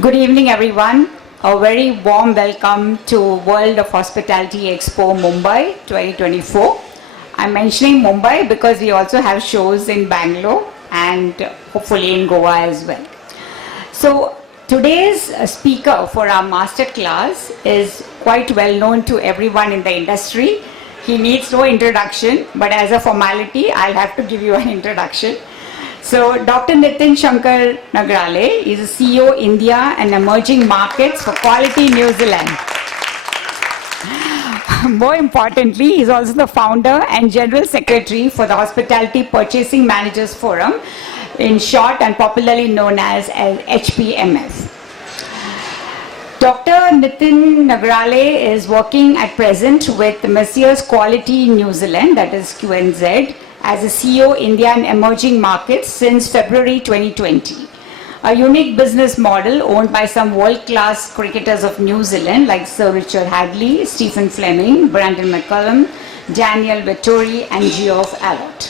Good evening, everyone. A very warm welcome to World of Hospitality Expo Mumbai 2024. I'm mentioning Mumbai because we also have shows in Bangalore and hopefully in Goa as well. So today's speaker for our masterclass is quite well known to everyone in the industry. He needs no introduction, but as a formality, I'll have to give you an introduction. So Dr. Nitin Nagrale is a CEO India and Emerging Markets for Quality New Zealand. More importantly, he's also the founder and general secretary for the Hospitality Purchasing Managers Forum, in short and popularly known as HPMF. Dr. Nitin Nagrale is working at present with Messieurs Quality New Zealand, that is QNZ, as a CEO India and Emerging Markets since February 2020. A unique business model owned by some world-class cricketers of New Zealand like Sir Richard Hadley, Stephen Fleming, Brandon McCullum, Daniel Vettori and Geoff Allott.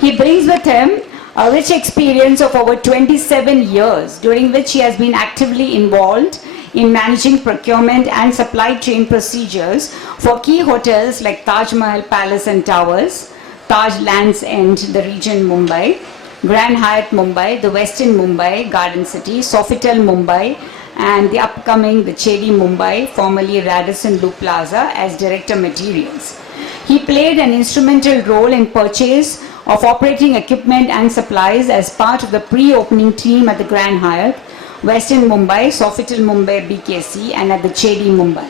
He brings with him a rich experience of over 27 years, during which he has been actively involved in managing procurement and supply chain procedures for key hotels like Taj Mahal Palace and Towers, Taj Lands End, the region Mumbai, Grand Hyatt Mumbai, the Westin Mumbai, Garden City, Sofitel Mumbai, and the upcoming the Chedi Mumbai, formerly Radisson Blu Plaza, as Director Materials. He played an instrumental role in purchase of operating equipment and supplies as part of the pre-opening team at the Grand Hyatt, Westin Mumbai, Sofitel Mumbai BKC, and at the Chedi Mumbai.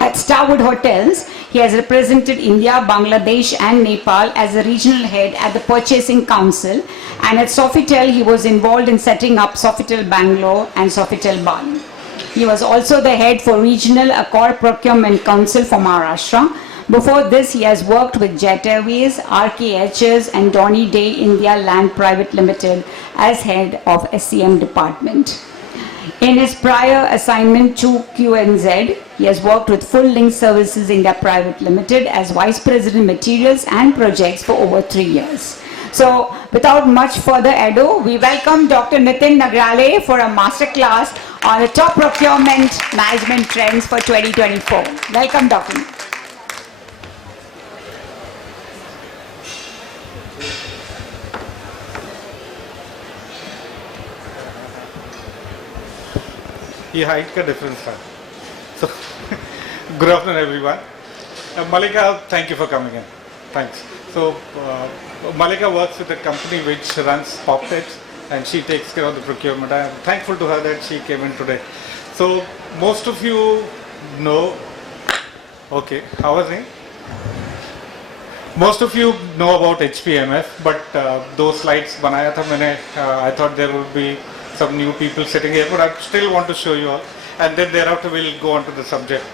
At Starwood Hotels, he has represented India, Bangladesh and Nepal as a regional head at the Purchasing Council, and at Sofitel he was involved in setting up Sofitel Bangalore and Sofitel Bali. He was also the head for Regional Accor Procurement Council for Maharashtra. Before this, he has worked with Jet Airways, RKHs and Donny Day India Land Private Limited as head of SCM department. In his prior assignment to QNZ, he has worked with Full Link Services India Private Limited as Vice President Materials and Projects for over 3 years. So, without much further ado, we welcome Dr. Nitin Nagrale for a masterclass on the top procurement management trends for 2024. Welcome, Dr. ये height का difference था. So, good afternoon everyone. Malika, thank you for coming in. Thanks. So, Malika works with a company which runs PopTech and she takes care of the procurement. I am thankful to her that she came in today. So, most of you know, okay, how was it? Most of you know about HPMF, but those slides बनाया था मैंने. I thought there would be some new people sitting here, but I still want to show you all, and then thereafter we'll go on to the subject.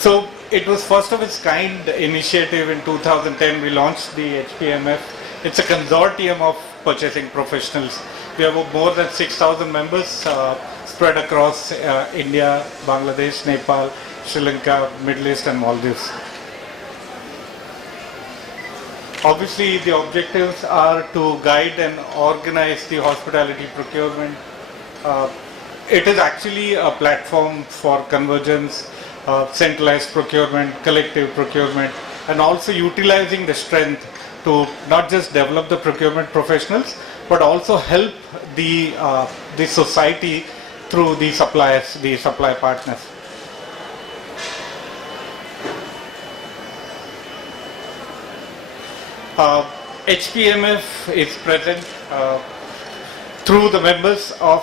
So it was first of its kind initiative in 2010. We launched the HPMF. It's a consortium of purchasing professionals. We have more than 6,000 members spread across India, Bangladesh, Nepal, Sri Lanka, Middle East and Maldives. Obviously, the objectives are to guide and organize the hospitality procurement. It is actually a platform for convergence, centralized procurement, collective procurement, and also utilizing the strength to not just develop the procurement professionals, but also help the society through the suppliers, the supply partners. HPMF is present through the members of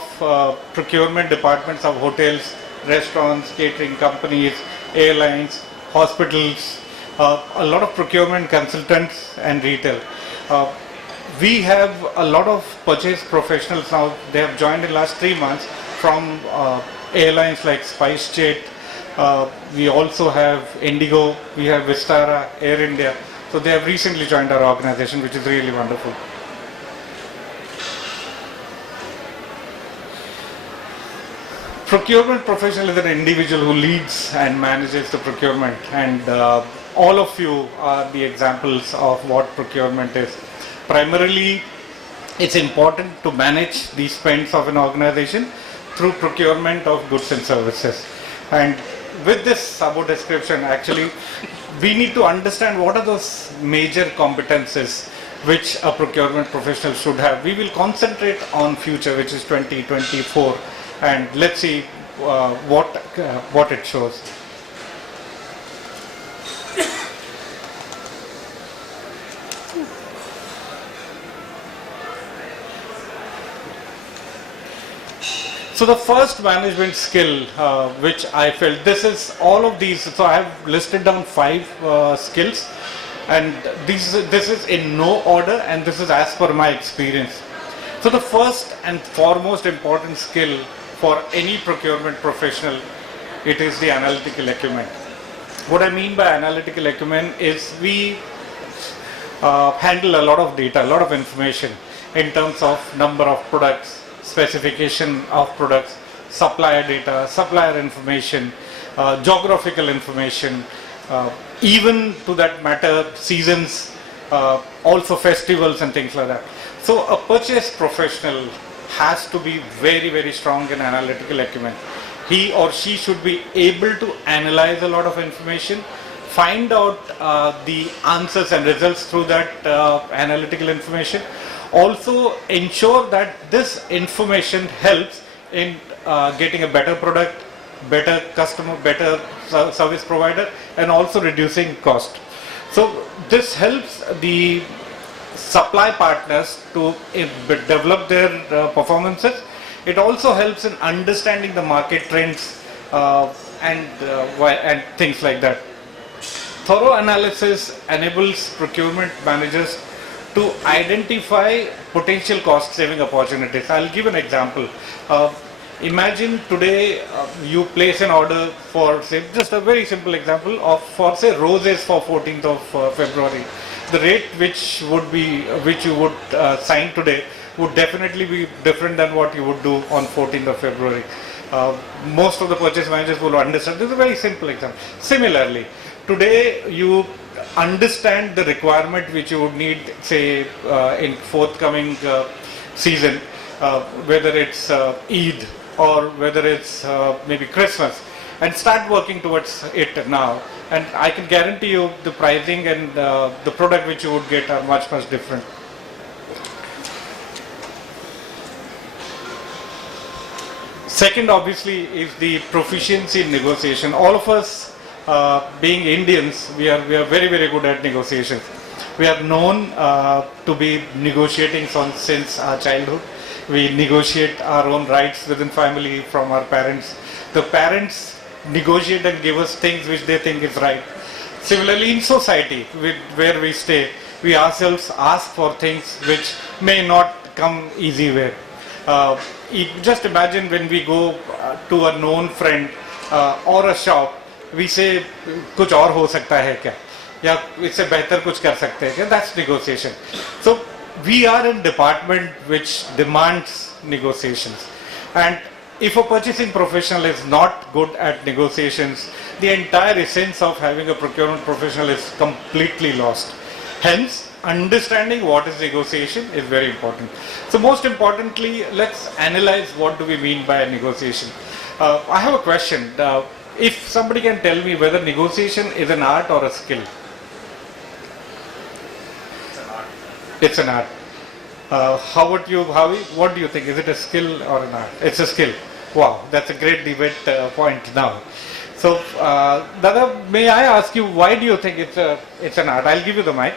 procurement departments of hotels, restaurants, catering companies, airlines, hospitals, a lot of procurement consultants and retail. We have a lot of purchase professionals now. They have joined in the last 3 months from airlines like SpiceJet. We also have Indigo, we have Vistara, Air India. So they have recently joined our organization, which is really wonderful. Procurement professional is an individual who leads and manages the procurement, and all of you are the examples of what procurement is. Primarily, it's important to manage the spends of an organization through procurement of goods and services. And with this sub description, actually, we need to understand what are those major competences which a procurement professional should have. We will concentrate on future, which is 2024, and let's see what it shows. So the first management skill which I felt, this is all of these, so I have listed down 5 skills, and this is in no order, and this is as per my experience. So the first and foremost important skill for any procurement professional, it is the analytical acumen. What I mean by analytical acumen is we handle a lot of data, a lot of information in terms of number of products, specification of products, supplier data, supplier information, geographical information, even to that matter seasons, also festivals and things like that. So a purchase professional has to be very, very strong in analytical acumen. He or she should be able to analyze a lot of information, find out the answers and results through that analytical information. Also ensure that this information helps in getting a better product, better customer, better service provider, and also reducing cost. So this helps the supply partners to develop their performances. It also helps in understanding the market trends and things like that. Thorough analysis enables procurement managers to identify potential cost saving opportunities. I'll give an example. Imagine today you place an order for, say, just a very simple example of, for say, roses for 14th of February. The rate which you would sign today would definitely be different than what you would do on 14th of February. Most of the purchase managers will understand. This is a very simple example. Similarly, today you understand the requirement which you would need, say, in forthcoming season, whether it's Eid or whether it's maybe Christmas, and start working towards it now. And I can guarantee you the pricing and the product which you would get are much, much different. Second, obviously, is the proficiency in negotiation. All of us, being Indians, we are very, very good at negotiations. We are known to be negotiating since our childhood. We negotiate our own rights within family from our parents. The parents negotiate and give us things which they think is right. Similarly, in society where we stay, we ourselves ask for things which may not come easy way. Just imagine when we go to a known friend or a shop, we say, कुछ और हो सकता है क्या? या इससे बेहतर कुछ कर सकते हैं क्या? That's negotiation. So we are in department which demands negotiations, and if a purchasing professional is not good at negotiations, the entire essence of having a procurement professional is completely lost. Hence, understanding what is negotiation is very important. So most importantly, let's analyze what do we mean by negotiation. I have a question. If somebody can tell me whether negotiation is an art or a skill. It's an art. How would you, Bhavi, what do you think? Is it a skill or an art? It's a skill. Wow, that's a great debate point now. So, Dada, may I ask you, why do you think it's an art? I'll give you the mic.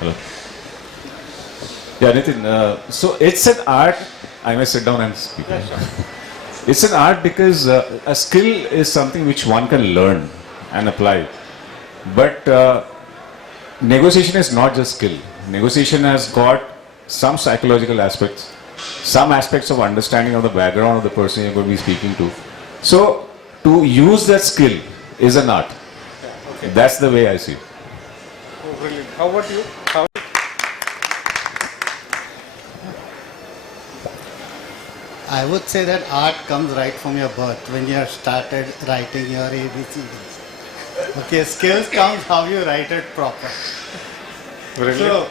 Hello. Yeah, Nitin, so it's an art. I may sit down and speak. Yeah, sure. It's an art because a skill is something which one can learn and apply. But negotiation is not just skill. Negotiation has got some psychological aspects, some aspects of understanding of the background of the person you're going to be speaking to. So to use that skill is an art. Okay. That's the way I see it. Oh, brilliant. How about you? How? I would say that art comes right from your birth when you have started writing your ABCDs. Okay, skills comes how you write it proper. Brilliant. So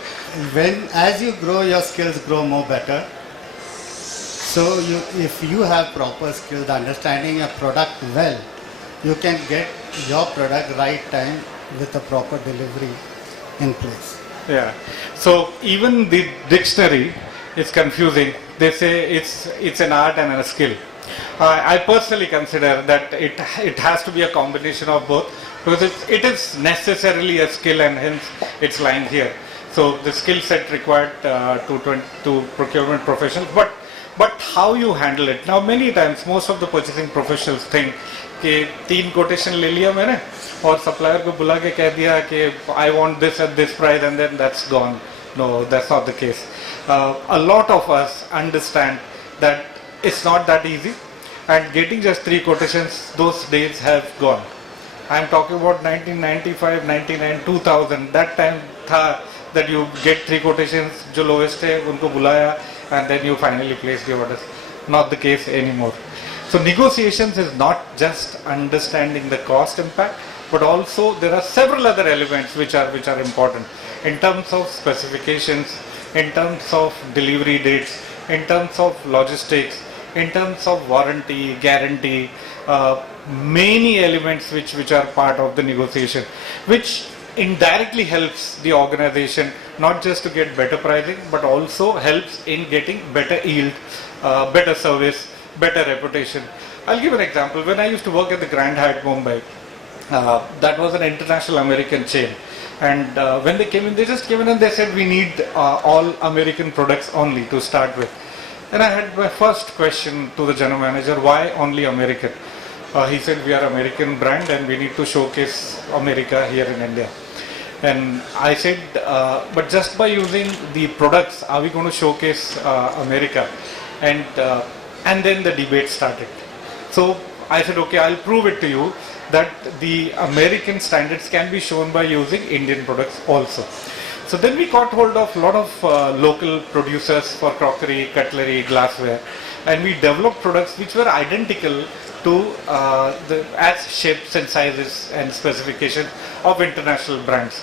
as you grow, your skills grow more better. So if you have proper skills, understanding your product well, you can get your product right time with a proper delivery in place. Yeah. So even the dictionary is confusing. They say it's an art and a skill. I personally consider that it has to be a combination of both, because it is necessarily a skill, and hence it's lying here. So the skill set required to procurement professionals, but how you handle it. Now many times most of the purchasing professionals think कि 3 quotation ले लिया मैंने और supplier को बुला के कह दिया कि I want this at this price, and then that's gone. No, that's not the case. A lot of us understand that it's not that easy, and getting just 3 quotations, those days have gone. I'm talking about 1995, 99, 2000. That time tha that you get 3 quotations, जो lowest है उनको बुलाया, and then you finally place the orders. Not the case anymore. So negotiations is not just understanding the cost impact, but also there are several other elements which are important in terms of specifications, in terms of delivery dates, in terms of logistics, in terms of warranty, guarantee, many elements which are part of the negotiation, which indirectly helps the organization not just to get better pricing, but also helps in getting better yield, better service, better reputation. I'll give an example. When I used to work at the Grand Hyatt Mumbai, that was an international American chain. And when they came in, they just came in and they said, we need all American products only to start with. And I had my first question to the general manager, why only American? He said, we are American brand and we need to showcase America here in India. And I said, but just by using the products, are we going to showcase America? And then the debate started. So I said, okay, I'll prove it to you that the American standards can be shown by using Indian products also. So then we got hold of a lot of local producers for crockery, cutlery, glassware, and we developed products which were identical to as shapes and sizes and specifications of international brands.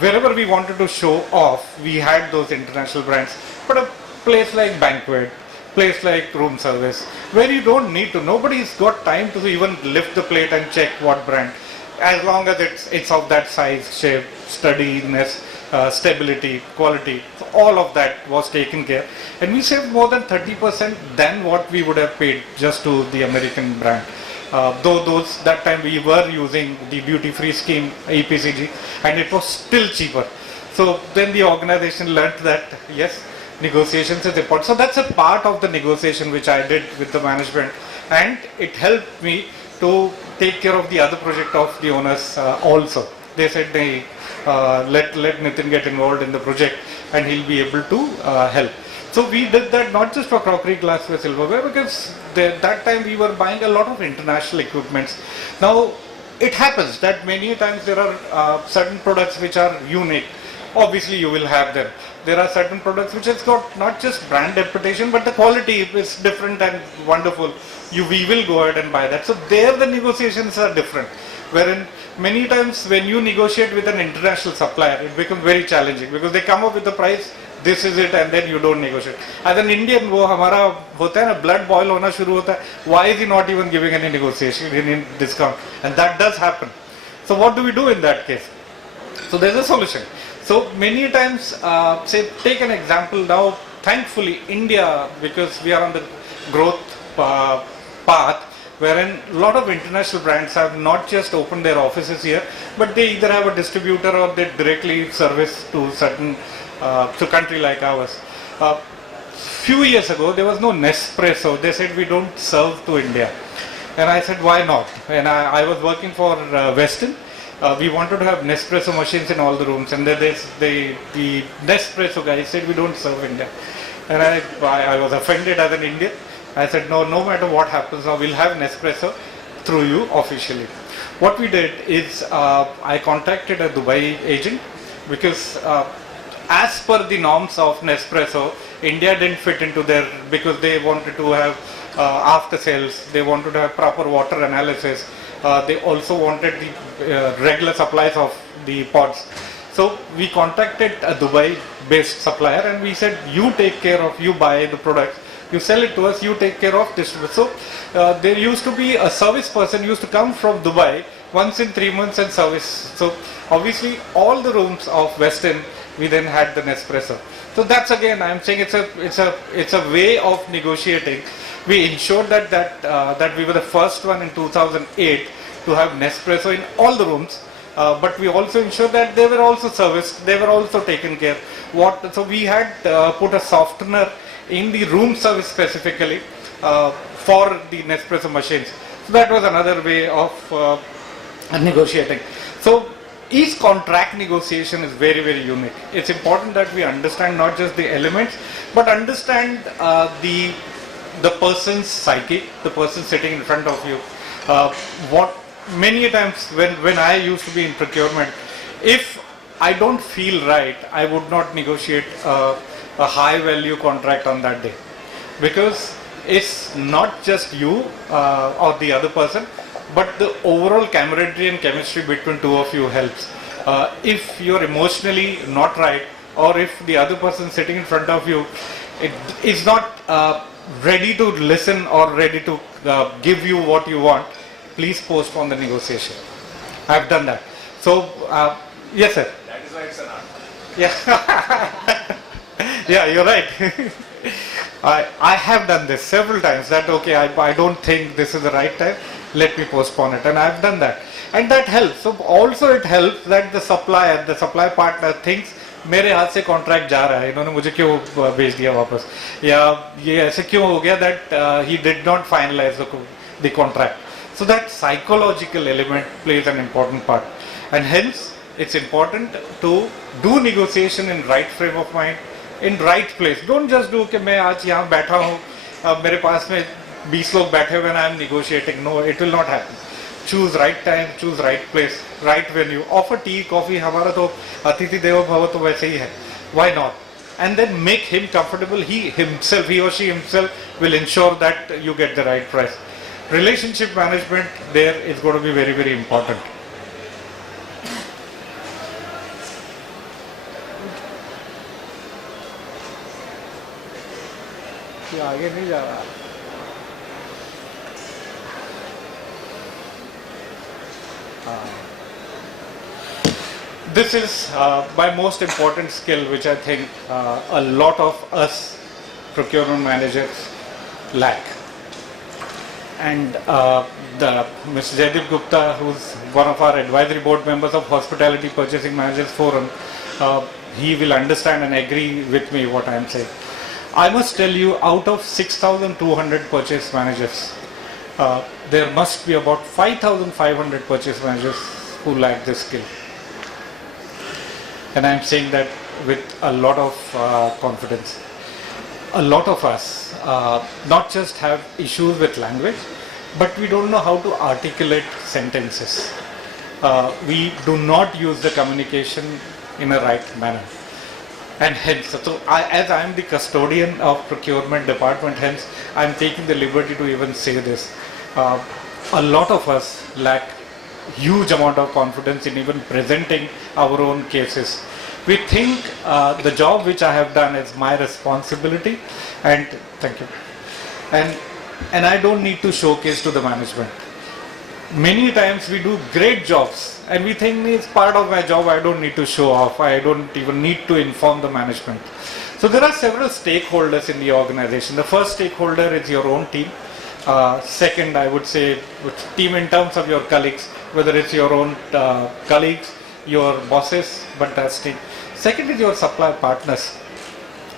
Wherever we wanted to show off, we had those international brands. But a place like Banquet, place like room service, where you don't need to, nobody's got time to even lift the plate and check what brand, as long as it's of that size, shape, steadiness, stability, quality. So all of that was taken care, and we saved more than 30% than what we would have paid just to the American brand. Though that time we were using the duty-free scheme, EPCG, and it was still cheaper. So then the organization learnt that yes, negotiations is important. So that's a part of the negotiation which I did with the management, and it helped me to take care of the other project of the owners also. They said, hey, let Nitin get involved in the project and he'll be able to help. So we did that not just for crockery, glassware, silverware, because that time we were buying a lot of international equipments. Now it happens that many times there are certain products which are unique. Obviously you will have them. There are certain products which has got not just brand reputation, but the quality is different and wonderful. We will go ahead and buy that. So there the negotiations are different. Wherein many times when you negotiate with an international supplier, it becomes very challenging because they come up with the price, this is it, and then you don't negotiate. As an Indian, वो हमारा होता है ना, blood boil होना शुरू होता है. Why is he not even giving any negotiation, any discount? And that does happen. So what do we do in that case? So there's a solution. So many times, say take an example now, thankfully India, because we are on the growth path, wherein a lot of international brands have not just opened their offices here, but they either have a distributor or they directly service to certain, to country like ours. Few years ago, there was no Nespresso. They said we don't serve to India. And I said, why not? And I was working for Weston. We wanted to have Nespresso machines in all the rooms, and then the Nespresso guy said we don't serve India. And I was offended as an Indian. I said, no matter what happens now, we'll have Nespresso. through you officially. What we did is I contacted a Dubai agent because as per the norms of Nespresso, India didn't fit into their, because they wanted to have after sales, they wanted to have proper water analysis, they also wanted the regular supplies of the pods. So we contacted a Dubai based supplier and we said, you take care of, you buy the products, you sell it to us, you take care of distribution. So there used to be a service person used to come from Dubai once in 3 months and service. So obviously all the rooms of Western, we then had the Nespresso. So that's again, I'm saying it's a way of negotiating. We ensured that we were the first one in 2008 to have Nespresso in all the rooms. But we also ensured that they were also serviced, they were also taken care. So we had put a softener in the room service specifically for the Nespresso machines. So that was another way of negotiating. So each contract negotiation is very, very unique. It's important that we understand not just the elements, but understand the person's psyche, the person sitting in front of you. Many times when I used to be in procurement, if I don't feel right, I would not negotiate a high value contract on that day, because it's not just you or the other person, but the overall camaraderie and chemistry between two of you helps. If you're emotionally not right, or if the other person sitting in front of you is not ready to listen or ready to give you what you want, please postpone the negotiation. I've done that. So, yes sir. That is why it's an art. Yeah. Yeah, you're right. I have done this several times, that okay, I don't think this is the right time, let me postpone it, and I've done that. And that helps. So also it helps that the supply partner thinks मेरे हाथ से contract जा रहा है, इन्होंने मुझे क्यों भेज दिया वापस, या ये ऐसे क्यों हो गया, that he did not finalize the contract. So that psychological element plays an important part, and hence it's important to do negotiation in right frame of mind, in right place. Don't just do कि मैं आज यहाँ बैठा हूँ, मेरे पास में 20 लोग बैठे हुए and I'm negotiating. No, it will not happen. Choose right time, choose right place, right venue. Offer tea, coffee. हमारा तो अतिथि देवो भव तो वैसे ही है. Why not? And then make him comfortable. He or she himself will ensure that you get the right price. Relationship management there is going to be very, very important. ये आगे नहीं जा रहा. This is my most important skill, which I think a lot of us procurement managers lack. And Mr. Jaideep Gupta, who's one of our advisory board members of Hospitality Purchasing Managers Forum, he will understand and agree with me what I am saying. I must tell you, out of 6,200 purchase managers, there must be about 5,500 purchase managers who lack this skill. And I am saying that with a lot of confidence. A lot of us not just have issues with language, but we don't know how to articulate sentences. We do not use the communication in a right manner. And hence, so as I am the custodian of procurement department, hence I am taking the liberty to even say this. A lot of us lack huge amount of confidence in even presenting our own cases. We think the job which I have done is my responsibility, and thank you. And I don't need to showcase to the management. Many times we do great jobs and we think it's part of my job, I don't need to show off, I don't even need to inform the management. So there are several stakeholders in the organization. The first stakeholder is your own team. Second, I would say team in terms of your colleagues, whether it's your own colleagues, your bosses, but that's team. Second is your supply partners.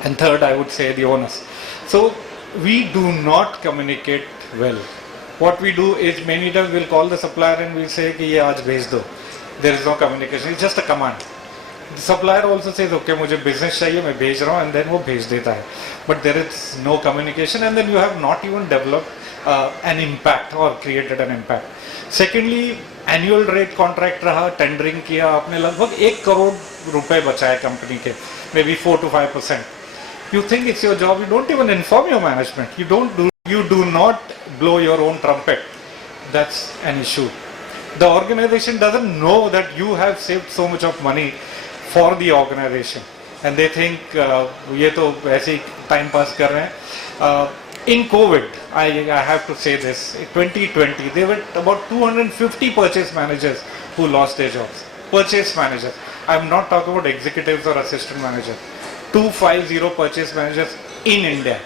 And third, I would say the owners. So we do not communicate well. What we do is many times we'll call the supplier and we'll say कि ये आज भेज दो. There is no communication. It's just a command. The supplier also says, okay, मुझे business चाहिए, मैं भेज रहा हूँ, and then वो भेज देता है. But there is no communication, and then you have not even developed an impact or created an impact. Secondly, annual rate contract रहा, tendering किया आपने लगभग 1 करोड़ रुपए बचाए कंपनी के, maybe 4 to 5%. You think it's your job, you don't even inform your management. You do not blow your own trumpet. That's an issue. The organization doesn't know that you have saved so much of money for the organization, and they think ये तो ऐसे ही time pass कर रहे हैं. In COVID, I have to say this, in 2020, there were about 250 purchase managers who lost their jobs. Purchase managers. I'm not talking about executives or assistant managers. 250 purchase managers in India.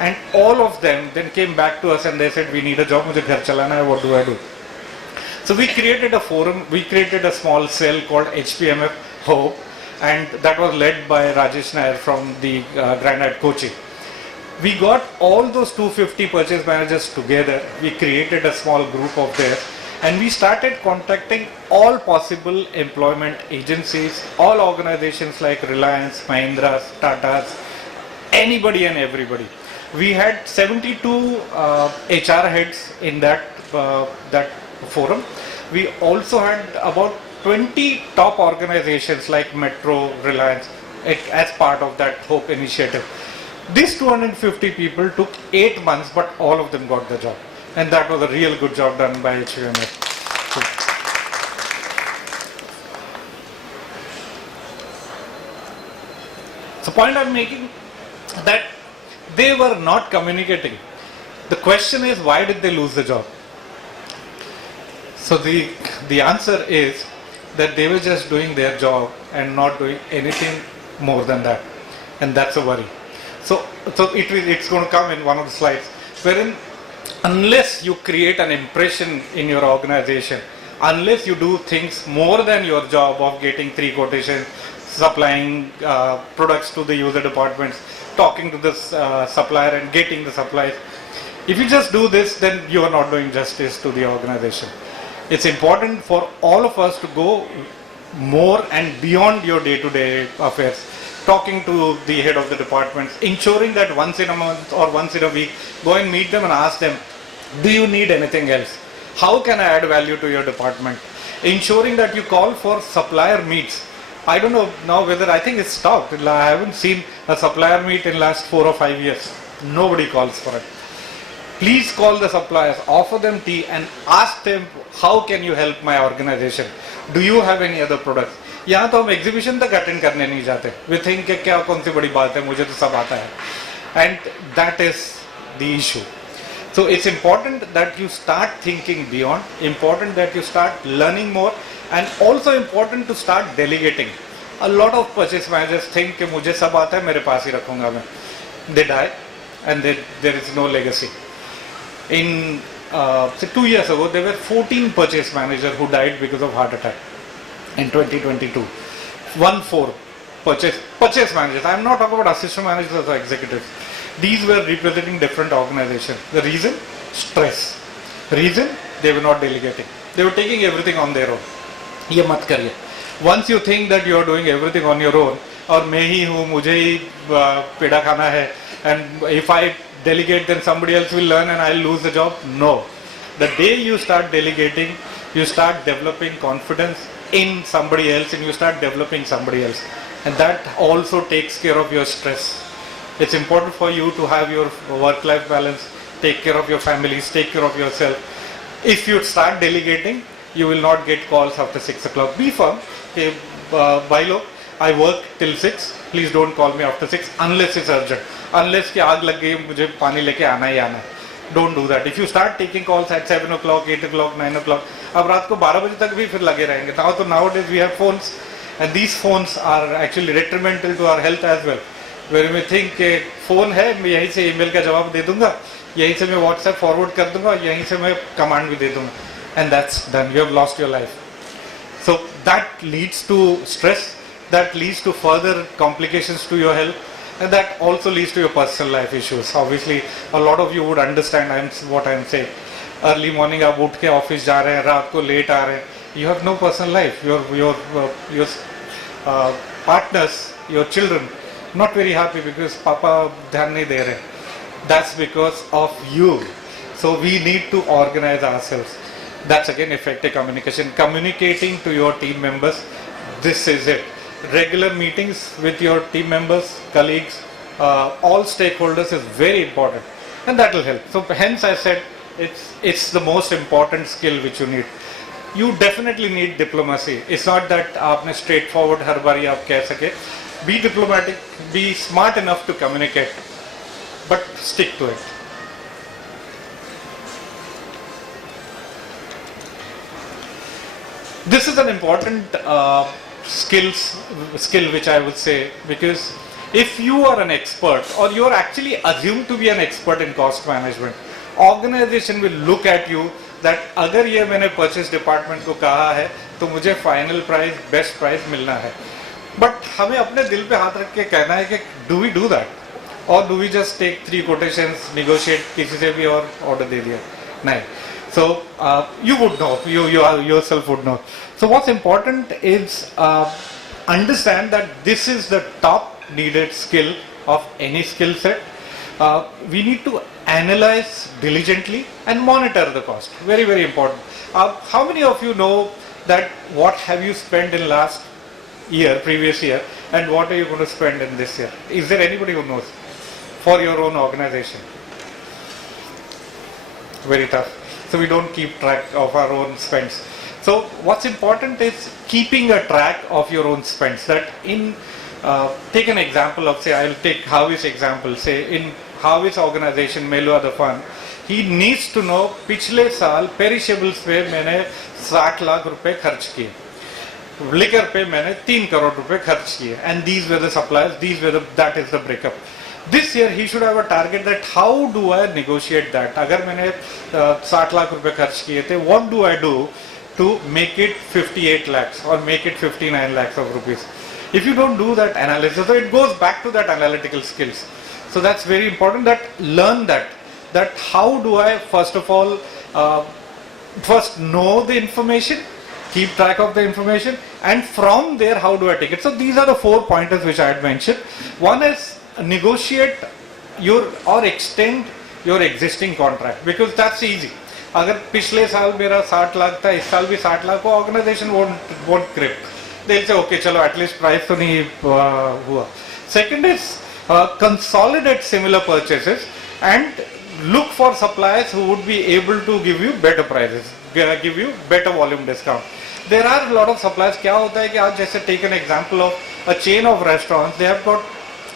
And all of them then came back to us and they said, we need a job, mujhe ghar chalana hai, what do I do? So we created a forum, we created a small cell called HPMF Hope, and that was led by Rajesh Nair from the Granite Coaching. We got all those 250 purchase managers together, we created a small group of theirs, and we started contacting all possible employment agencies, all organizations like Reliance, Mahindra, Tata's, anybody and everybody. We had 72 HR heads in that forum. We also had about 20 top organizations like Metro, Reliance as part of that Hope initiative. These 250 people took 8 months, but all of them got the job. And that was a real good job done by HPMF. So point I'm making, that they were not communicating. The question is, why did they lose the job? So the answer is that they were just doing their job and not doing anything more than that. And that's a worry. So it's going to come in one of the slides, wherein unless you create an impression in your organization, unless you do things more than your job of getting 3 quotations, supplying products to the user departments, talking to the supplier and getting the supplies, if you just do this, then you are not doing justice to the organization. It's important for all of us to go more and beyond your day-to-day affairs, talking to the head of the departments, ensuring that once in a month or once in a week, go and meet them and ask them, do you need anything else? How can I add value to your department? Ensuring that you call for supplier meets. I don't know now whether, I think it's stopped. I haven't seen a supplier meet in last 4 or 5 years. Nobody calls for it. Please call the suppliers, offer them tea and ask them, how can you help my organization? Do you have any other products? यहाँ तो हम exhibition तक attend करने नहीं जाते. We think कि क्या कौन सी बड़ी बात है, मुझे तो सब आता है. And that is the issue. So it's important that you start thinking beyond, important that you start learning more, and also important to start delegating. A lot of purchase managers think कि मुझे सब आता है, मेरे पास ही रखूंगा मैं. They die and there is no legacy. In 2 years ago, there were 14 purchase managers who died because of heart attack in 2022. 14 purchase managers. I am not talking about assistant managers or executives. These were representing different organizations. The reason? Stress. Reason? They were not delegating. They were taking everything on their own. ये मत करिए. Once you think that you are doing everything on your own, और मैं ही हूँ, मुझे ही पेड़ा खाना है, and if I delegate, then somebody else will learn and I'll lose the job. No. The day you start delegating, you start developing confidence in somebody else and you start developing somebody else. And that also takes care of your stress. It's important for you to have your work-life balance, take care of your families, take care of yourself. If you start delegating, you will not get calls after 6 o'clock. Be firm. Okay, bylaw, I work till 6. Please don't call me after 6 unless it's urgent. Unless कि आग लग गई, मुझे पानी लेके आना ही आना है. Don't do that. If you start taking calls at 7 o'clock, 8 o'clock, 9 o'clock, अब रात को 12 बजे तक भी फिर लगे रहेंगे. So nowadays we have phones, and these phones are actually detrimental to our health as well. Where we think कि phone है, मैं यहीं से email का जवाब दे दूंगा, यहीं से मैं WhatsApp forward कर दूंगा, यहीं से मैं command भी दे दूंगा, and that's done. You have lost your life. So that leads to stress, that leads to further complications to your health, and that also leads to your personal life issues. Obviously, a lot of you would understand what I'm saying. Early morning आप उठ के office जा रहे हैं, रात को late आ रहे हैं. You have no personal life. Your partners, your children, not very happy because पापा ध्यान नहीं दे रहे. That's because of you. So we need to organize ourselves. That's again effective communication. Communicating to your team members, this is it. Regular meetings with your team members, colleagues, all stakeholders is very important, and that will help. So hence I said it's the most important skill which you need. You definitely need diplomacy. It's not that आपने straightforward हर बारी आप कह सके. Be diplomatic, be smart enough to communicate, but stick to it. This is an important skill which I would say, because if you are an expert or you are actually assumed to be an expert in cost management, organization will look at you that अगर ये मैंने purchase department को कहा है तो मुझे final price, best price मिलना है. But हमें अपने दिल पे हाथ रख के कहना है कि do we do that? Or do we just take 3 quotations, negotiate किसी से भी और order दे दिया? नहीं. So you would know, you yourself would know. So what's important is understand that this is the top needed skill of any skill set. We need to analyze diligently and monitor the cost. Very, very important. How many of you know that what have you spent in last year, previous year, and what are you going to spend in this year? Is there anybody who knows for your own organization? Very tough. So we don't keep track of our own spends. So what's important is keeping a track of your own spends. That in take an example of, say, I'll take Harvey's example. Say in Harvey's organization, Melua the fund, he needs to know पिछले साल perishables पे मैंने 60 लाख रुपए खर्च किए, liquor पे मैंने 3 करोड़ रुपए खर्च किए, and these were the suppliers, that is the breakup. This year he should have a target that how do I negotiate that? अगर मैंने 60 लाख रुपए खर्च किए थे, what do I do to make it 58 lakhs or make it 59 lakhs of rupees? If you don't do that analysis, so it goes back to that analytical skills. So that's very important, that learn that how do I first of all first know the information, keep track of the information, and from there how do I take it? So these are the 4 pointers which I had mentioned. One is negotiate or extend your existing contract, because that's easy. अगर पिछले साल मेरा 60 लाख था, इस साल भी 60 लाख हो, organization won't grip. They'll say okay चलो at least price तो नहीं हुआ. Second is consolidate similar purchases and look for suppliers who would be able to give you better prices, give you better volume discount. There are a lot of suppliers. क्या होता है कि आज जैसे take an example of a chain of restaurants, they have got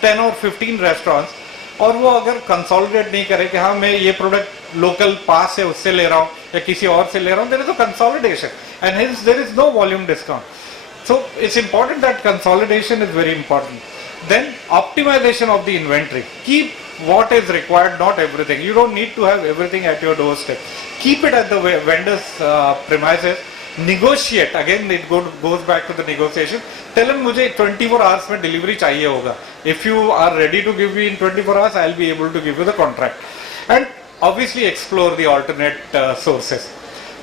10 or 15 restaurants, और वो अगर consolidate नहीं करे कि हाँ मैं ये प्रोडक्ट लोकल पास है उससे ले रहा हूँ या किसी और से ले रहा हूँ, there is a consolidation and hence there is no volume discount. So it's important that consolidation is very important. Then optimization of the inventory. Keep what is required, not everything. You don't need to have everything at your doorstep. Keep it at the vendor's premises. Negotiate. Again, it goes back to the negotiation. Tell him मुझे 24 hours में delivery चाहिए होगा. If you are ready to give me in 24 hours, I'll be able to give you the contract. And obviously explore the alternate sources.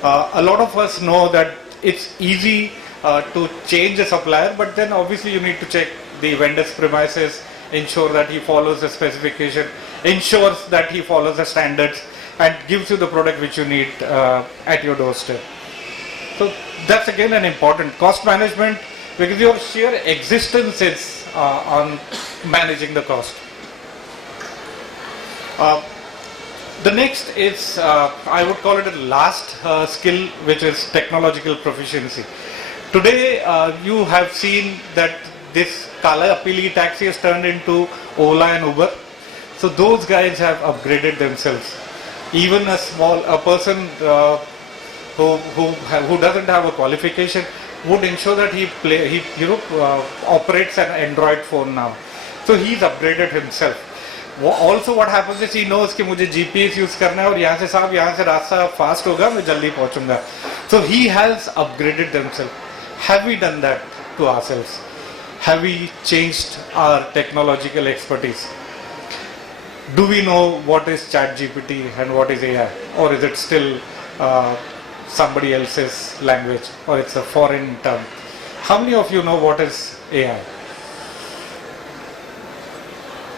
A lot of us know that it's easy to change a supplier, but then obviously you need to check the vendor's premises, ensure that he follows the specification, ensures that he follows the standards, and gives you the product which you need at your doorstep. So that's again an important cost management, because your sheer existence is on managing the cost. The next is, I would call it a last skill, which is technological proficiency. Today, you have seen that this Kala Apili taxi has turned into Ola and Uber. So those guys have upgraded themselves. Even a person who doesn't have a qualification would ensure that he operates an Android phone now. So he's upgraded himself. Also what happens is he knows कि मुझे GPS use करना है और यहाँ से साहब यहाँ से रास्ता fast होगा मैं जल्दी पहुँचूंगा. So he has upgraded themselves. Have we done that to ourselves? Have we changed our technological expertise? Do we know what is ChatGPT and what is AI, or is it still somebody else's language, or it's a foreign term? How many of you know what is AI?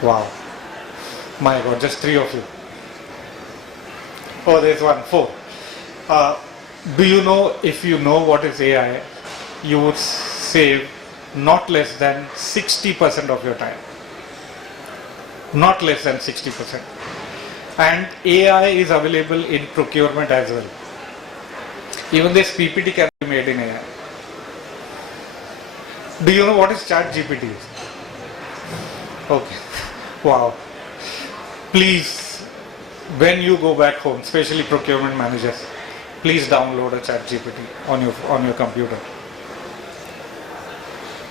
Wow. My God, just 3 of you. Oh, there's one, 4. Do you know, if you know what is AI, you would save not less than 60% of your time. Not less than 60%. And AI is available in procurement as well. Even this PPT can be made in AI. Do you know what is ChatGPT? Okay. Wow. Please, when you go back home, especially procurement managers, please download a ChatGPT on your computer.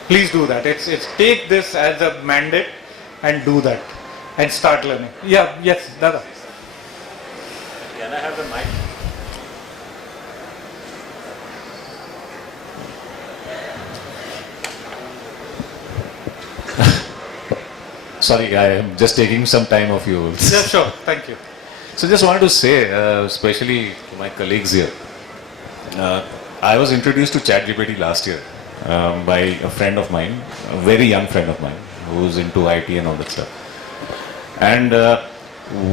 Please do that. It's take this as a mandate and do that and start learning. Yeah, yes, Dada. Can I have the mic? Sorry, I am just taking some time of yours. Yeah, sure. Thank you. So just wanted to say, especially to my colleagues here, I was introduced to ChatGPT last year by a friend of mine, a very young friend of mine, who's into IT and all that stuff. And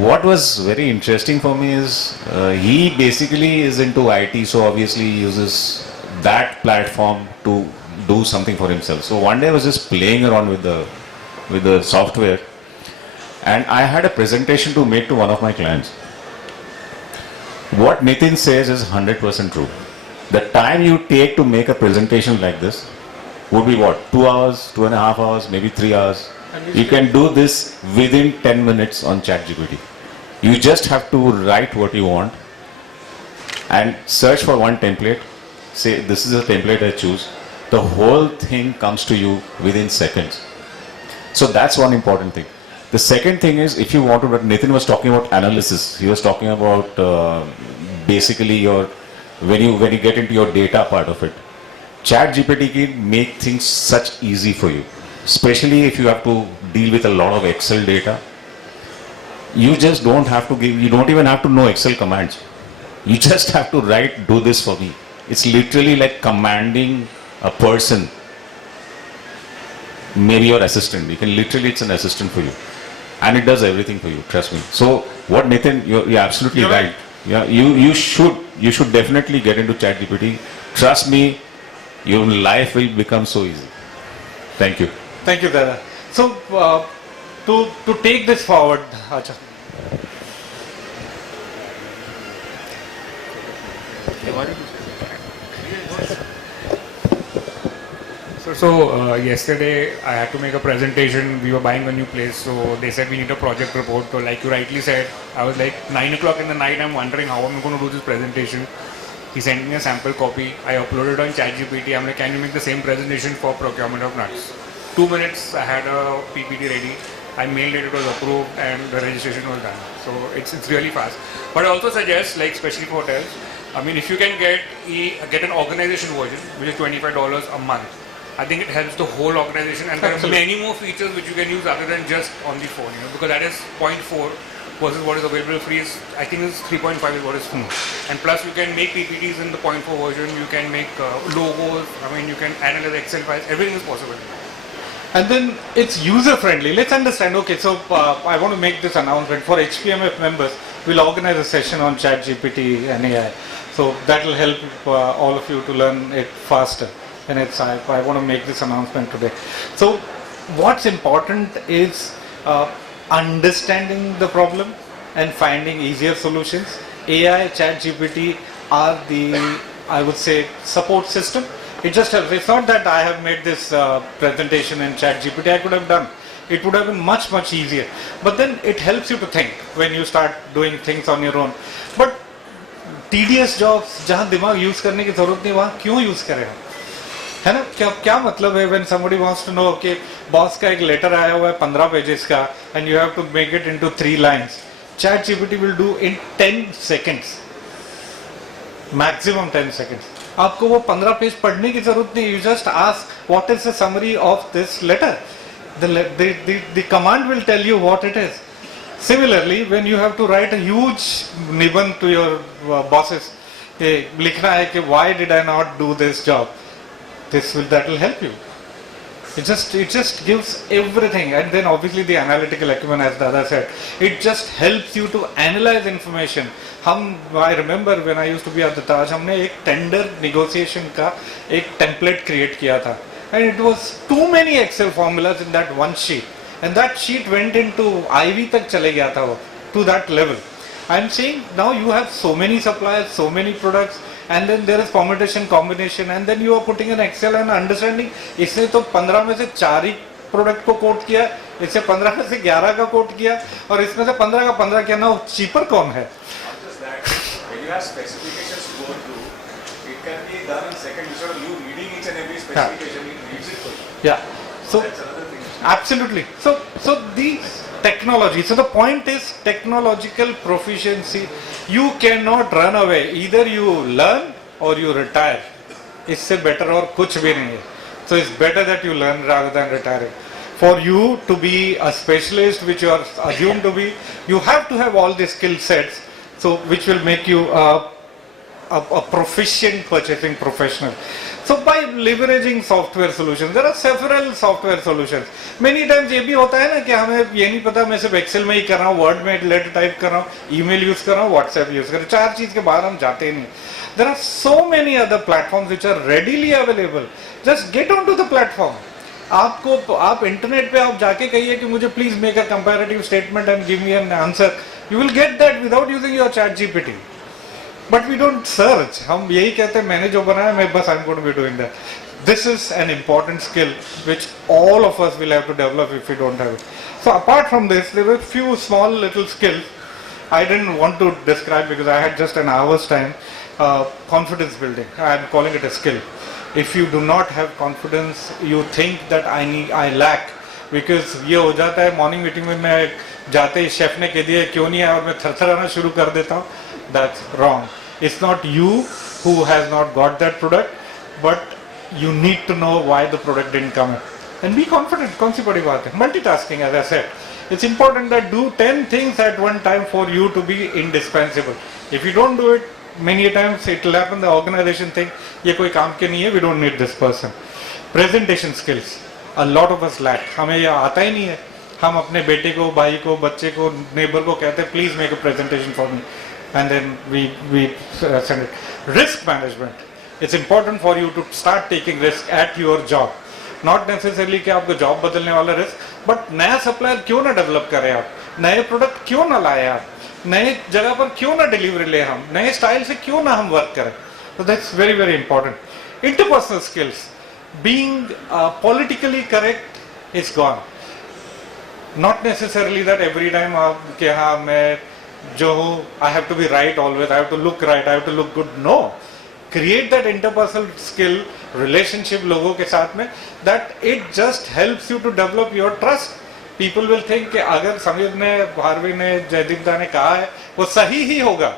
what was very interesting for me is he basically is into IT, so obviously he uses that platform to do something for himself. So one day I was just playing around with the software, and I had a presentation to make to one of my clients. What Nitin says is 100% true. The time you take to make a presentation like this would be what? 2 hours, 2.5 hours, maybe 3 hours. You can do this within 10 minutes on ChatGPT. You just have to write what you want and search for one template. Say, this is a template I choose. The whole thing comes to you within seconds. So that's one important thing. The second thing is, if you want to, Nitin was talking about analysis. He was talking about basically when you get into your data part of it. ChatGPT can make things such easy for you, especially if you have to deal with a lot of Excel data. You just don't have to you don't even have to know Excel commands. You just have to write, do this for me. It's literally like commanding a person, maybe your assistant. It's an assistant for you. And it does everything for you, trust me. So what Nitin, you're absolutely right. Yeah, you should definitely get into ChatGPT. Trust me, your life will become so easy. Thank you. Thank you, Dada. So to take this forward, Acha. So yesterday I had to make a presentation. We were buying a new place, so they said we need a project report. So like you rightly said, I was like 9 o'clock in the night, I'm wondering how I'm going to do this presentation. He sent me a sample copy. I uploaded it on ChatGPT. I'm like, can you make the same presentation for procurement of nuts? 2 minutes, I had a PPT ready. I mailed it, it was approved, and the registration was done. So it's really fast. But I also suggest, like especially for hotels, I mean, if you can get an organization version, which is $25 a month, I think it helps the whole organization, and there are many more features which you can use other than just on the phone, because that is 0.4 versus what is available free is, I think is 3.5 is what is free. And plus you can make PPTs in the 0.4 version, you can make logos, I mean you can analyze Excel files, everything is possible. And then it's user friendly. Let's understand, okay, so I want to make this announcement for HPMF members. We'll organize a session on ChatGPT and AI. So that will help all of you to learn it faster. And I want to make this announcement today. So what's important is understanding the problem and finding easier solutions. AI, ChatGPT are the, I would say, support system. It just helps. It's not that I have made this presentation in ChatGPT. I could have done. It would have been much, much easier. But then it helps you to think when you start doing things on your own. But tedious jobs, जहाँ दिमाग use करने की ज़रूरत नहीं, वहाँ क्यों use करें हम? है ना? क्या मतलब है when somebody wants to know, okay, boss का एक letter आया हुआ है 15 pages का, and you have to make it into 3 lines. ChatGPT will do in 10 seconds. Maximum 10 seconds. आपको वो 15 पेज पढ़ने की जरूरत नहीं. You just ask what is the summary of this letter. The command will tell you what it is. Similarly, when you have to write a huge निबंध to your bosses, लिखना है कि why did I not do this job, that will help you. It just gives everything, and then obviously the analytical acumen, as Dada said, it just helps you to analyze information. I remember when I used to be at the Taj, हमने एक tender negotiation का एक template create किया था, and it was too many Excel formulas in that one sheet, and that sheet went into IV तक चले गया था वो, to that level. I'm saying now you have so many suppliers, so many products, and then there is permutation, combination, and then you are putting an Excel and understanding. इसने तो 15 में से 4 ही product को कोट किया, इससे 15 में से 11 का कोट किया, और इसमें से 15 का 15 किया ना, चीपर कौन है? When you have specifications to go through, it can be done in seconds instead of you reading each and every specification. It reads it for you. Yeah. So That's another thing. absolutely. So these technology. So the point is technological proficiency. You cannot run away. Either you learn or you retire. इससे better और कुछ भी नहीं है. So it's better that you learn rather than retiring. For you to be a specialist, which you are assumed to be, you have to have all the skill sets. So which will make you a proficient purchasing professional. So by leveraging software solutions, there are several software solutions. Many times ये भी होता है ना कि हमें ये नहीं पता, मैं सिर्फ एक्सेल में ही कर रहा हूँ, वर्ड में लेटर टाइप कर रहा हूँ, ईमेल यूज कर रहा हूँ, व्हाट्सएप यूज कर रहा हूँ, 4 चीज के बाहर हम जाते ही नहीं. There are so many other platforms which are readily available. Just get onto the platform. आप इंटरनेट पे आप जाके कहिए कि मुझे please make a comparative statement and give me an answer. You will get that without using your chat GPT. But we don't search. हम यही कहते हैं मैंने जो बनाया मैं बस I'm going to be doing that. This is an important skill which all of us will have to develop if we don't have it. So apart from this, there were few small little skills I didn't want to describe because I had just an hour's time. Confidence building. I am calling it a skill. If you do not have confidence, you think that I lack. Because ये हो जाता है morning meeting में मैं जाते ही chef ने कह दिया क्यों नहीं आया और मैं थरथराना शुरू कर देता हूँ. That's wrong. It's not you who has not got that product, but you need to know why the product didn't come in. And be confident. कौन सी बड़ी बात है? Multitasking, as I said. It's important that do 10 things at one time for you to be indispensable. If you don't do it, many times it will happen. The organization think ये कोई काम के नहीं है. We don't need this person. Presentation skills. A lot of us lack. हमें ये आता ही नहीं है. हम अपने बेटे को, भाई को, बच्चे को, नेबर को कहते हैं please make a presentation for me. And then we send it. Risk management. It's important for you to start taking risk at your job. Not necessarily कि आपको जॉब बदलने वाला risk, but नया सप्लायर क्यों ना डेवलप करें आप, नए प्रोडक्ट क्यों ना लाए आप, नए जगह पर क्यों ना डिलीवरी ले हम, नए स्टाइल से क्यों ना हम वर्क करें. So that's very very important. Interpersonal skills. Being politically correct is gone. Not necessarily that every time आप कि हाँ मैं जो हूँ I have to be right always, I have to look right, I have to look good. No. Create that interpersonal skill, relationship लोगों के साथ में, that it just helps you to develop your trust. People will think कि अगर समीर ने, भारवी ने, जयदीप ने कहा है वो सही ही होगा.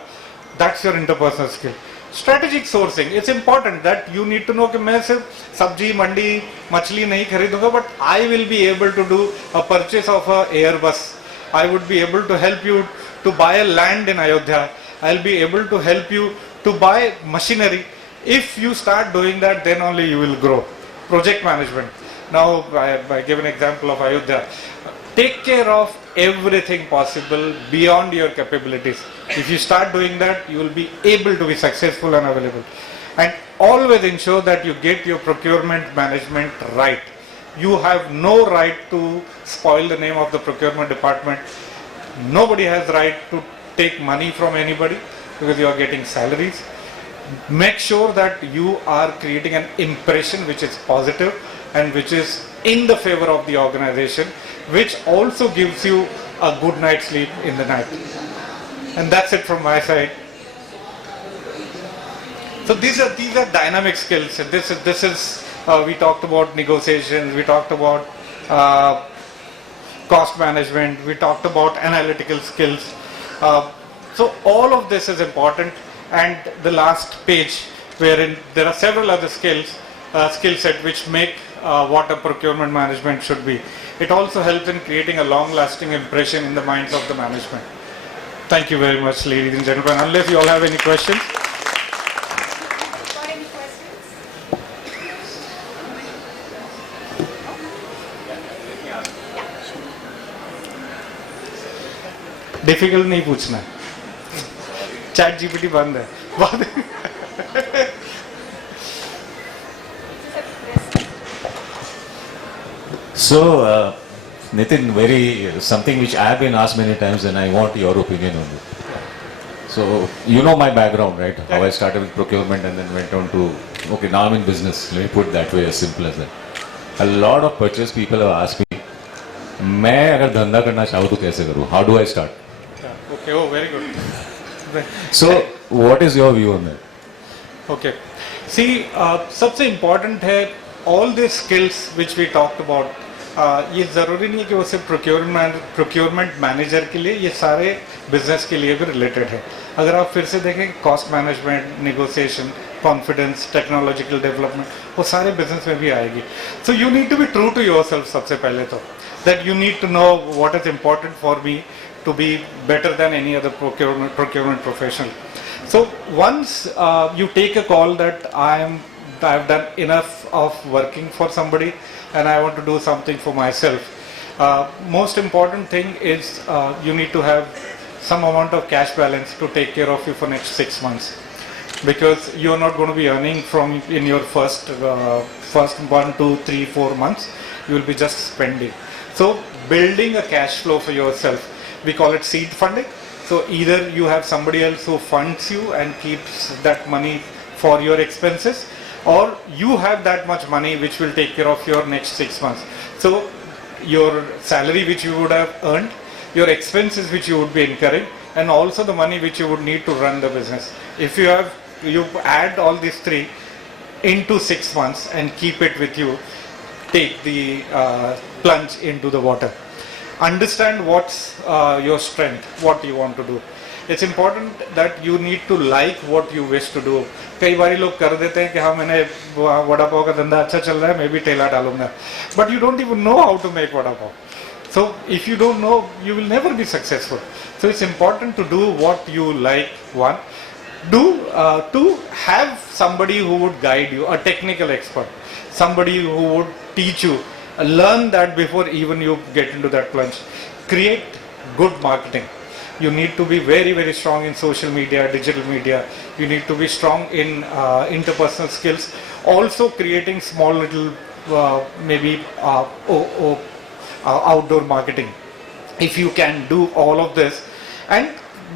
That's your interpersonal skill. Strategic sourcing. It's important that you need to know कि मैं सिर्फ सब्जी, मंडी, मछली नहीं खरीदूंगा, but I will be able to do a purchase of a Airbus. I would be able to help you to buy a land in Ayodhya. I'll be able to help you to buy machinery. If you start doing that, then only you will grow. Project management. Now, I give an example of Ayodhya. Take care of everything possible beyond your capabilities. If you start doing that, you will be able to be successful and available. And always ensure that you get your procurement management right. You have no right to spoil the name of the procurement department. Nobody has right to take money from anybody because you are getting salaries. Make sure that you are creating an impression which is positive and which is in the favor of the organization, which also gives you a good night's sleep in the night. And that's it from my side. So these are dynamic skills. This is we talked about negotiations, we talked about cost management, we talked about analytical skills. So all of this is important. And the last page, wherein there are several other skill set which make what a procurement management should be. It also helps in creating a long-lasting impression in the minds of the management. Thank you very much, ladies and gentlemen. Unless you all have any questions. Got any questions? Difficult नहीं पूछना है. Chat GPT बंद है. So, Nitin, something which I have been asked many times, and I want your opinion on it. So, you know my background, right? How I started with procurement and then went on to, okay, now I'm in business. Let me put it that way, as simple as that. A lot of purchase people have asked me, मैं अगर धंधा करना चाहूँ तो कैसे करूँ? How do I start? Okay, oh, very good. So, what is your view on that? Okay. See, सबसे important है all these skills which we talked about. ये ज़रूरी नहीं है कि वो सिर्फ प्रोक्योरमेंट मैनेजर के लिए, ये सारे बिजनेस के लिए भी रिलेटेड है. अगर आप फिर से देखें cost management, negotiation, confidence, technological development, वो सारे बिजनेस में भी आएगी. So you need to be true to yourself सबसे पहले तो, that you need to know what is important for me to be better than any other procurement professional. So once you take a call that I've done enough of working for somebody and I want to do something for myself, most important thing is you need to have some amount of cash balance to take care of you for next 6 months, because you're not going to be earning from in your first 1, 2, 3, 4 months. You will be just spending. So building a cash flow for yourself, we call it seed funding. So either you have somebody else who funds you and keeps that money for your expenses, or you have that much money which will take care of your next 6 months. So your salary which you would have earned, your expenses which you would be incurring, and also the money which you would need to run the business. If you add all these three into 6 months and keep it with you, take the plunge into the water. Understand what's your strength, what you want to do. It's important that you need to like what you wish to do. कई बारी लोग कर देते हैं कि हाँ मैंने वड़ा पाव का धंधा अच्छा चल रहा है, मैं भी ठेला डालूंगा. But you don't even know how to make vada pav. So if you don't know, you will never be successful. So it's important to do what you like. One, to have somebody who would guide you, a technical expert, somebody who would teach you. Learn that before even you get into that plunge. Create good marketing. You need to be very, very strong in social media, digital media. You need to be strong in interpersonal skills. Also creating small little maybe outdoor marketing. If you can do all of this, and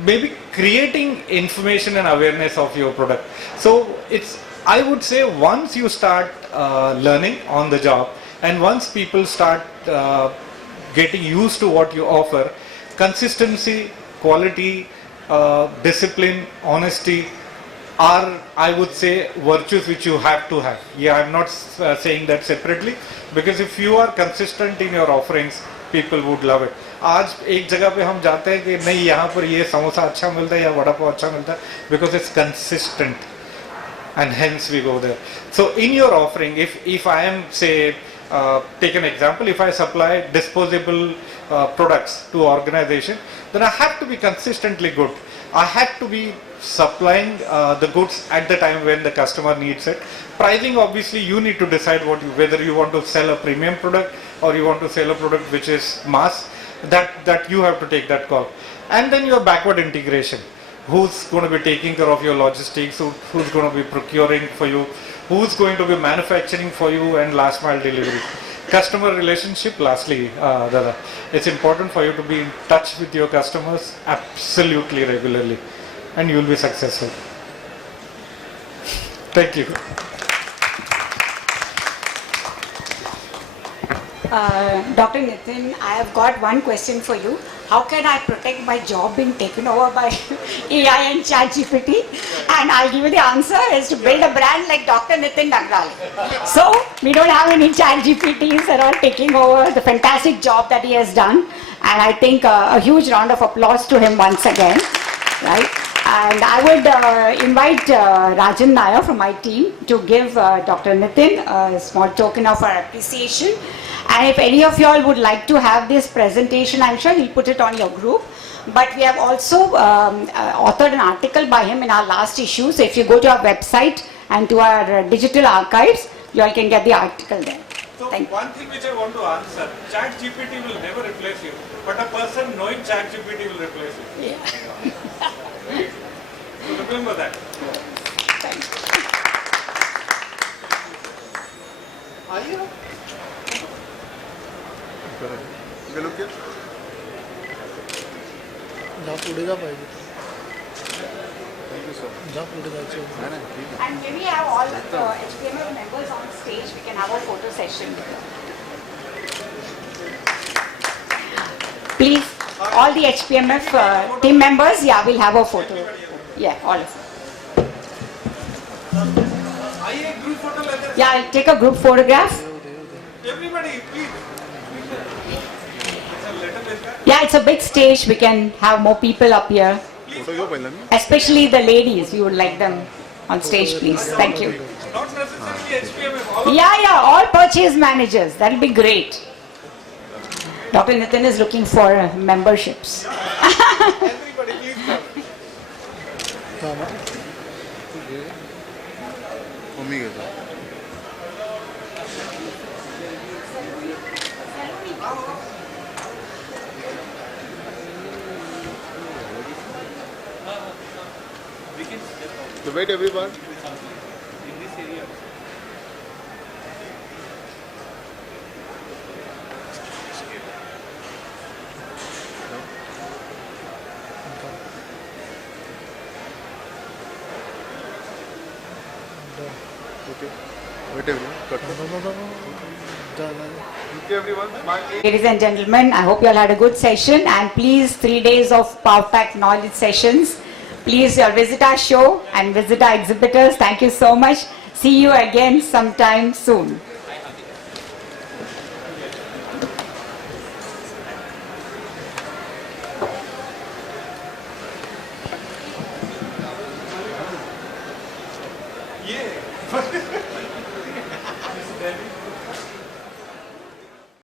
maybe creating information and awareness of your product. So I would say once you start learning on the job, and once people start getting used to what you offer, consistency, quality, discipline, honesty are, I would say, virtues which you have to have. Yeah, I'm not saying that separately, because if you are consistent in your offerings, people would love it. आज एक जगह पे हम जाते हैं कि नहीं यहाँ पर ये समोसा अच्छा मिलता है या वड़ा पाव अच्छा मिलता है, because it's consistent, and hence we go there. So in your offering, if I am, say, take an example, if I supply disposable products to organization, then I have to be consistently good. I have to be supplying the goods at the time when the customer needs it. Pricing, obviously you need to decide whether you want to sell a premium product or you want to sell a product which is mass. That you have to take that call. And then your backward integration. Who's going to be taking care of your logistics? Who's going to be procuring for you? Who's going to be manufacturing for you, and last mile delivery. Customer relationship, lastly, Dada. It's important for you to be in touch with your customers absolutely regularly, and you will be successful. Thank you. Dr. Nitin, I have got one question for you. How can I protect my job being taken over by AI and ChatGPT? And I'll give you the answer is to build a brand like Dr. Nitin Nagrale. So we don't have any ChatGPTs that are taking over the fantastic job that he has done. And I think a huge round of applause to him once again, right? And I would invite Rajan Nair from my team to give Dr. Nitin a small token of our appreciation. And if any of you all would like to have this presentation, I'm sure he'll put it on your group. But we have also authored an article by him in our last issue. So if you go to our website and to our digital archives, you all can get the article there. So Thank you. one thing which I want to answer, ChatGPT will never replace you, but a person knowing ChatGPT will replace you. Yeah. Right? So remember that. Thank you. And maybe have all the HPMF members on stage. We can have a photo session. Please, all the HPMF team members, yeah, we'll have a photo. Yeah, all of them. आइए group photo लेते हैं. Yeah, I'll take a group photograph. Everybody, please. Yeah, it's a big stage. We can have more people up here. Especially the ladies. We would like them on stage, please. Thank you. Not necessarily HPMF. All of Yeah, all purchase managers. That'll be great. Dr. Nitin is looking for memberships. everybody, please come. So wait everyone. Okay. Wait everyone. Cut. Okay everyone. Smile. Ladies and gentlemen, I hope you all had a good session, and please 3 days of power-packed knowledge sessions. Please visit our show and visit our exhibitors. Thank you so much. See you again sometime soon. Yeah.